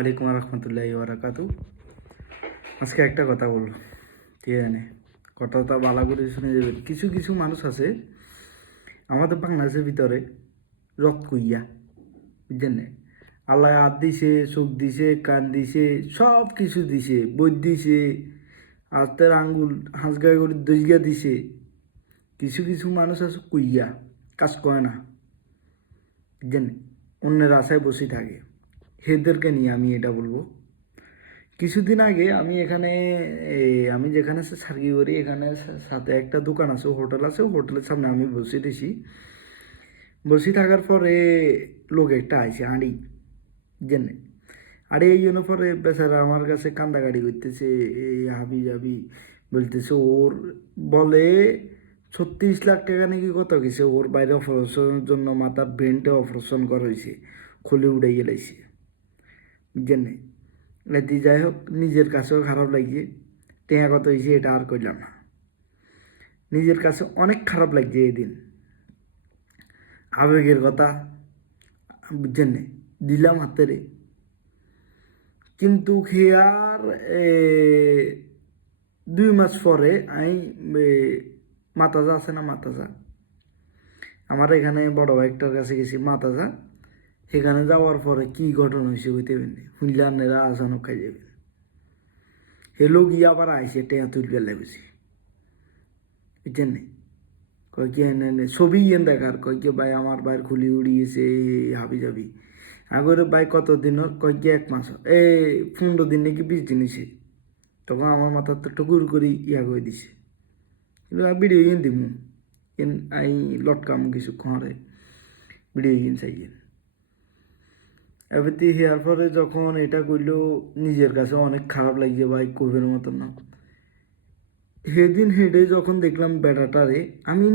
আলাইকুম রহমতুল্লাহি বারাকাতু। আজকে একটা কথা বলবো, ঠিক আছে? কথাটা বালা করে শুনে যাবেন। কিছু কিছু মানুষ আছে আমাদের বাংলাদেশের ভিতরে রক্ত কইয়া, বুঝছেন না? আল্লাহ হাত দিছে, চোখ দিছে, কান দিছে, সব কিছু দিছে, বই দিছে, হাতের আঙ্গুল হাঁসগায় করে দইগা দিছে। কিছু কিছু মানুষ আছে কইয়া কাজ করে না, বুঝছেন? অন্যের আশায় বসে থাকে। এদেরকে নিয়ে আমি এটা বলবো। কিছুদিন আগে আমি এখানে আমি যেখানে সার্কি করি এখানে সাথে একটা দোকান আছে, হোটেল আছে, হোটেলের সামনে আমি বসে দিছি। বসে থাকার পরে লোক একটা আইছে আড়ি জেনে, আরে এই জন্য পরে বেচারা আমার কাছে কান্দাকাটি করতেছে, এই হাবি যাবি বলতেছে। ওর বলে 36 লাখ টাকা নাকি কত গেছে ওর বাইরে অপারেশনের জন্য, মাথার ব্রেনটা অপারেশন করা হয়েছে, খুলে উড়ে গেলাইছে, বুঝছেন? এটি যাই হোক, নিজের কাছেও খারাপ লাগছে। টেয়া কত হয়েছে এটা আর কইলাম না, নিজের কাছে অনেক খারাপ লাগছে এই দিন। আবেগের কথা, বুঝছেন না, দিলাম হাতেরে। কিন্তু খেয়ার 2 মাস পরে আমি মাতাজা আছে না, মাতাজা আমার এখানে বড় ভাইটার কাছে গেছি মাতাজা। সেখানে যাওয়ার পরে কি ঘটনা হয়েছে হইতে পারেনি, শুনলে আপনারা আচানক খাই যাবেন। হেলো গিয়ে আবার আইসে টেয়া তুলবে লেগেছি, বুঝছেন না? কয় কি এনে ছবি এন দেখার, কয় কি ভাই আমার বাইর খুলি উড়ি গেছে, হাবি যাবি। আগরে ভাই কতদিন কয় কি 1 মাস, 15 দিন নাকি 20 দিন হয়েছে। তখন আমার মাথার তো টুকুর করি ইয়া করে দিছে। কিন্তু ভিডিও ইন দিমু, ইন আই লটকাম কিছু খরে ভিডিও ইন চাইয়েন। এবারে হেয়ার পরে যখন এটা করলো নিজের কাছে অনেক খারাপ লাগছে ভাই, কইবের মতন না। সেদিন হেডে যখন দেখলাম বেড়াটারে, আমি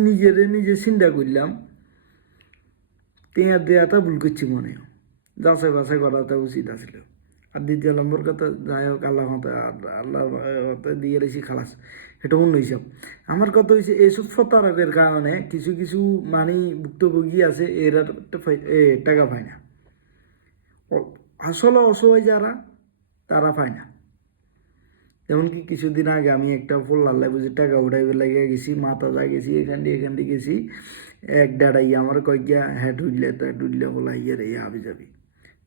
নিজে চিন্তা করলাম টেয়া দেয়াটা ভুল করছি মনে হয়, যাচাই বাছাই করাটা উচিত আসলে। আর 2 নম্বর কথা, যাই হোক আল্লাহ আল্লাহ দিয়ে রেছি খালাস, এটা অন্য হিসাব। আমার কথা হয়েছে এইসব প্রতারকের কারণে কিছু কিছু মানি ভুক্তভোগী আছে, এরা টাকা পায় না। আসলে অসহায় যারা, তারা পায় না। এমনকি কিছুদিন আগে আমি একটা ফুল আল্লাহ বুঝি টাকা উঠাইবে লাগিয়ে গেছি, মাথা যা গেছি, এখান দিয়ে গেছি। এক ডাড়াই আমার কয়েকটা হ্যাঁ ঢুললে বলা ইয়ে রে হাবি যাবি।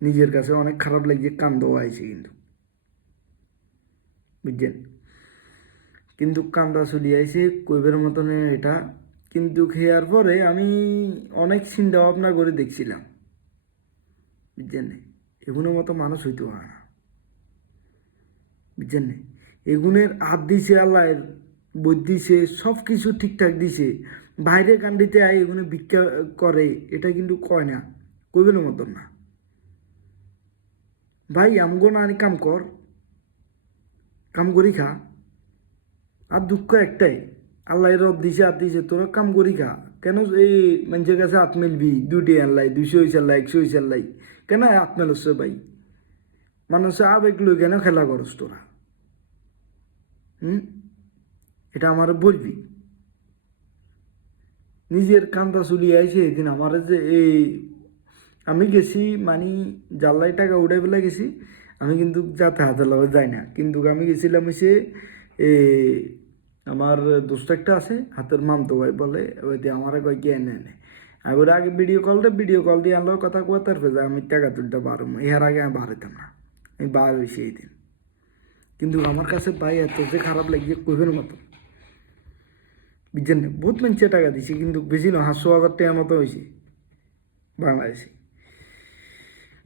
নিজের কাছে অনেক খারাপ লাগছে, কান্দও আইছে কিন্তু, বুঝছেন? কিন্তু কান্দা চলি আইছে কইবের মতন এটা। কিন্তু খেয়ার পরে আমি অনেক চিন্তা ভাবনা করে দেখছিলাম, বুঝছেন? এগুলোর মতো মানুষ হইতে হয় না, বুঝছেন? এগুনের হাত দিছে আল্লাহ, বই দিছে, সব কিছু ঠিকঠাক দিছে। বাইরে কান্ডিতে আয় এগুলো ভিক্ষা করে, এটা কিন্তু কয় না, কইবেন মতন না। ভাই আমগো না কাম কর, কাম করি খা। আর দুঃখ একটাই, আল্লাহ রদ দিছে হাত দিছে, তোরা কাম করি খা। কেন এই মানুষের কাছে হাত মেলবি? 2 আল্লাহ, 200 হয়েছে আল্লাহ, 100 হয়েছে আল্লাহ, কেন হাত মেলছে ভাই? মানুষের আবেগ লই কেন খেলা করস তোরা? এটা আমার বলবি। নিজের কান্দা চুলি আইছে এদিন আমার যে আমি গেছি মানে জাল্লাই টাকা উঠাই পেলে গেছি। আমি কিন্তু যাতায়াতের লগে যাই না, কিন্তু আমি গেছিলাম এসে এ আমার দোস্ত একটা আছে হাতের মামতো ভাই বলে, ওইতে আমার কয় কি এনে আগে আগে ভিডিও কল দিয়ে আনলো, কথা কোয়াতার ফেজা আমি টাকা তুলতে পারবো। এর আগে আমি বার হইতাম না, আমি বার হয়েছি এই দিন। কিন্তু আমার কাছে ভাই এত যে খারাপ লাগছে কইবেন মতো, বুঝছেন? বহুত মানুষে টাকা দিছে, কিন্তু বেশি না, 500,000 টাকার মতো হয়েছে বাংলাদেশে।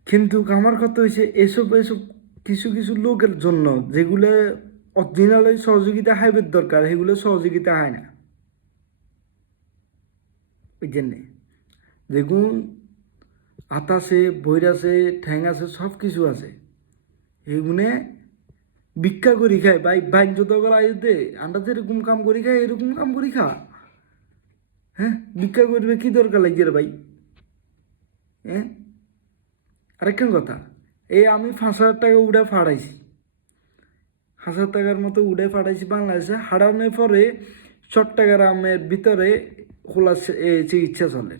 কিন্তু আমার কথা হয়েছে এসব এসব কিছু কিছু লোকের জন্য, যেগুলো অরিজিনাল সহযোগিতা হাইবের দরকার, সেগুলো সহযোগিতা হয় না, বুঝছেন? দেখুন হাত আছে, বইর আছে, ঠ্যাং আছে, সব কিছু আছে, এগুনে ভিক্ষা করি খায় ভাই। বাণিজ্য দখল আয়ুতে আমরা যেরকম কাম করি খাই, এরকম কাম করি খা। হ্যাঁ, ভিক্ষা করবে কি দরকার লাগছে রে ভাই? হ্যাঁ, আরেকটা কথা, এই আমি 5,000 টাকা উড়ে ফাড়াইছি, 1,000 টাকার মতো উড়ে ফাটাইছি বাংলাদেশে। হারানোর পরে 100 টাকার ভিতরে খোলা চিকিৎসা চলে,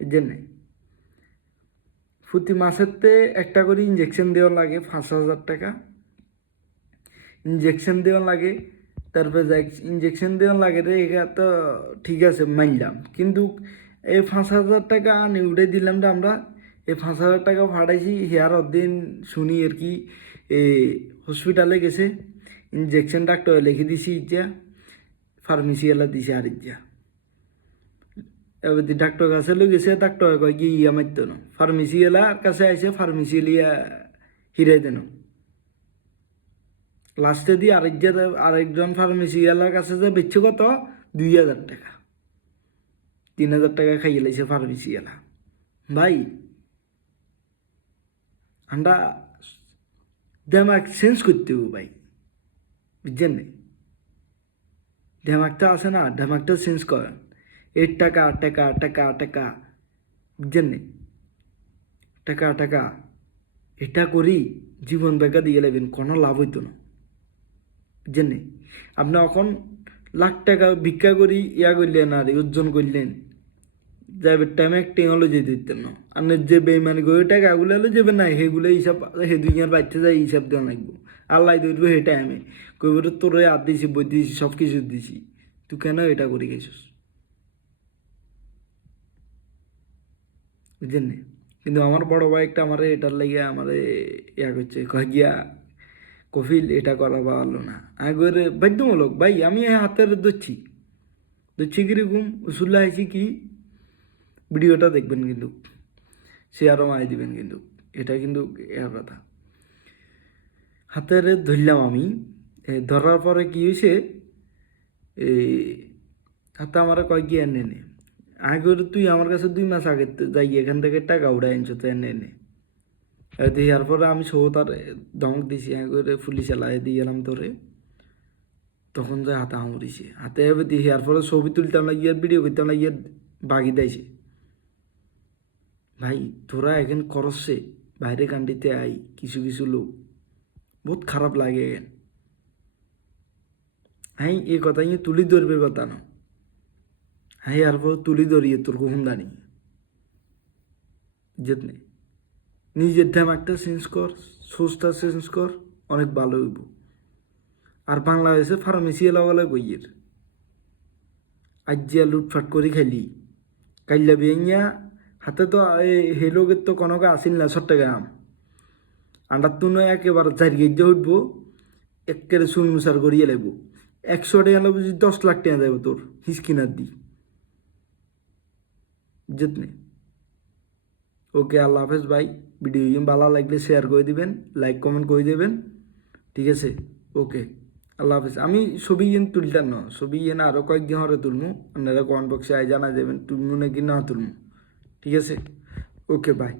এই জন্যে প্রতি মাসেতে একটা করে ইঞ্জেকশন দেওয়া লাগে 5,000 টাকা ইঞ্জেকশন দেওয়া লাগে। তারপরে যাই ইঞ্জেকশন দেওয়া লাগে রে, এটা তো ঠিক আছে মানলাম, কিন্তু এই 5,000 টাকা নিউডে দিলাম না আমরা। এই 5,000 টাকা ফাটাইছি হেয়ার দিন শুনি আর কি এই হসপিটালে গেছে, ইঞ্জেকশন ডাক্তার লিখে দিছি ইজ্জা, ফার্মেসি এলা দিছে আর ইজ্জা। এবার ডাক্তার কাছে লই গেছে, ডাক্তার কয় কি ইয়া মারত না, ফার্মেসি এলার কাছে আইসে ফার্মেসি এলিয়া হিরাই দেন। লাস্টে দিয়ে আরেকজন ফার্মেসি এলার কাছে যে বেচছে কত 2,000 টাকা, 3,000 টাকা খাইয়ে লাইছে ফার্মেসি এলা। ভাই আমরা দেমাগ চেঞ্জ করতে হবে ভাই, বুঝছেন না? দেমাগটা আছে না, দেমাগটা চেঞ্জ করেন। 8 টাকা টাকা টাকা টাকা, বুঝছেন না? টাকা টাকা এটা করি জীবন বেকা দিয়ে লাগবেন, কোনো লাভ হইতো না, বুঝছেন না? আপনি এখন লাখ টাকা ভিক্ষা করি ইয়া করলেন আর অর্জন করলেন, যাবে টাইমে টেকনোলজি দিতেন না। আর যে বেইমানি করে টাকাগুলো হলে যাবে না, সেগুলো হিসাব সে দুনিয়ার বাড়িতে যাই হিসাব দেওয়া লাগবো। আল্লাহ ধরবো সেই টাইমে কইব তোর হাত দিছি, বই দিছি, সব কিছু দিছি, তুই কেন এটা করে গেছিস, বুঝলেন না? কিন্তু আমার বড় ভাই একটা আমার এটার লাগিয়ে আমার ইয়া করছে, কয় গিয়া কফিল এটা করা পারলো না। আমি করে বাধ্যমূলক ভাই, আমি হাতের ধরছি ধরছি কিরকম উসুল্লা আইছি কি, ভিডিওটা দেখবেন কিন্তু শেয়ারও মারি দিবেন কিন্তু, এটা কিন্তু এর কথা। হাতের ধরলাম আমি, ধরার পরে কি হয়েছে, এই হাতে আমার কয় কি এনে নে, আগে তুই আমার কাছে 2 মাস আগে যাই এখান থেকে টাকা উড়াই আনছো তো এনে নে। দেওয়ার পরে আমি সহ তার ধমক দিছি, আগে পুলিশ এলাই দিয়ে গেলাম তোরে, তখন যায় হাতে হামড়িছে, হাতে এবার দিয়ে এর পরে ছবি তুলতাম না গিয়ে, ভিডিও করতাম না গিয়ে বাগি দিয়েছে। ভাই তোরা এখন করছে বাইরে কান্ডিতে আই কিছু কিছু লোক, বহুত খারাপ লাগে এখন। হ্যাঁ এই কথা ইয়ে তুলি ধরবে কথা না, হ্যাঁ আর পর তুলি ধরিয়ে তোর কখন দানি যেত নেই। নিজের ঢামাকটা চেঞ্জ কর, সোচটা চেঞ্জ কর, অনেক ভালো হইব। আর বাংলাদেশে ফার্মেসি এলাওয়ালা বইয়ের আজিয়া লুটফাট করে খাইলি কাইলা বিয়া হাতে তো হে লোকের তো কোনো আসিল না, চট্টগ্রাম আন্ডার তো নয় একেবারে 4 কেজি উঠবো, একেবারে সুনমুসার করিয়ে লাগব। 100 টাকা বুঝি 10 লাখ টাকা যাবো তোর হিসকিনার দি যেত নেই। ওকে আল্লাহ হাফেজ ভাই, ভিডিও ভালো লাগলে শেয়ার করে দিবেন, লাইক কমেন্ট করে দেবেন, ঠিক আছে? ওকে আল্লাহ হাফেজ। আমি ছবি তুলতাম না, ছবি আরও কয়েকদিন হরে তুলমু, আপনারা কমেন্ট বক্সে আয় জানা দেবেন তুলমু নাকি না তুলমু, ঠিক আছে? Okay bye.